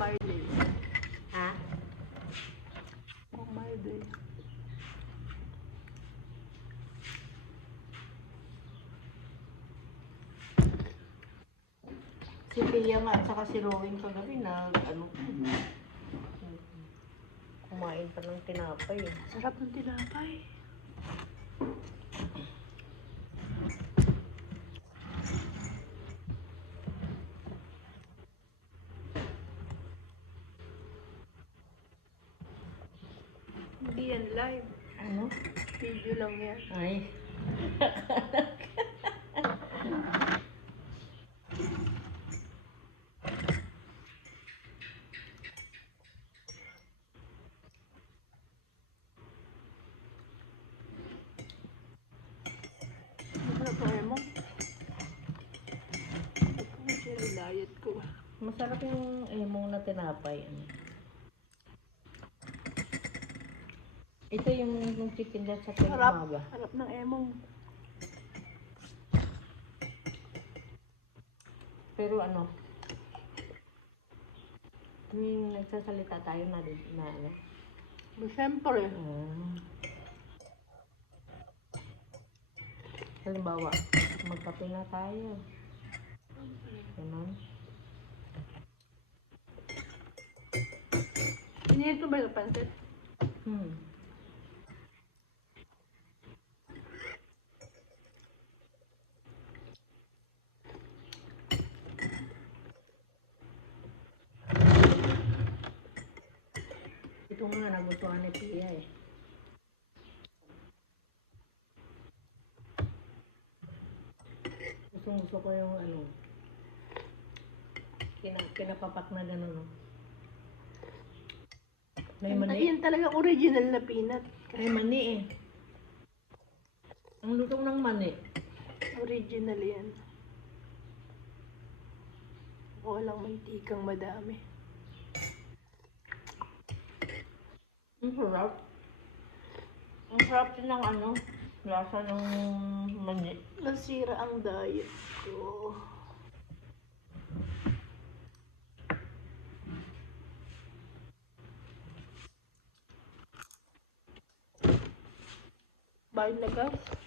Marley. Ha? Kung Marley. Si Pia nga at saka si Rowing kagabi na kumain pa ng tinapay eh. Sarap ng tinapay. Hindi yan live. Ano? Video lang yan. Ay. Masarap ang emong. Ito ang cherry diet ko. Masarap yung emong na tinapay. Ano? Ito yung chicken dyan sa Sarap. umaga. Sarap ng emong. Pero ano, yung nagsasalita tayo na ano. Siyempre. Halimbawa, magkape na tayo. Ganun. Pinito ba yung pansit? Ito nga, nagustuhan ni Pia eh. Gusto ko yung ano, kinapapak na gano'n. No? May mani. Yan talaga original na peanut. May mani eh. Ang lutong ng mani. Original yan. Walang mantikang madami. Ang sarap. Ang sarap din ng ano, lasa ng mani. Nasira ang diet ko. Bye na guys.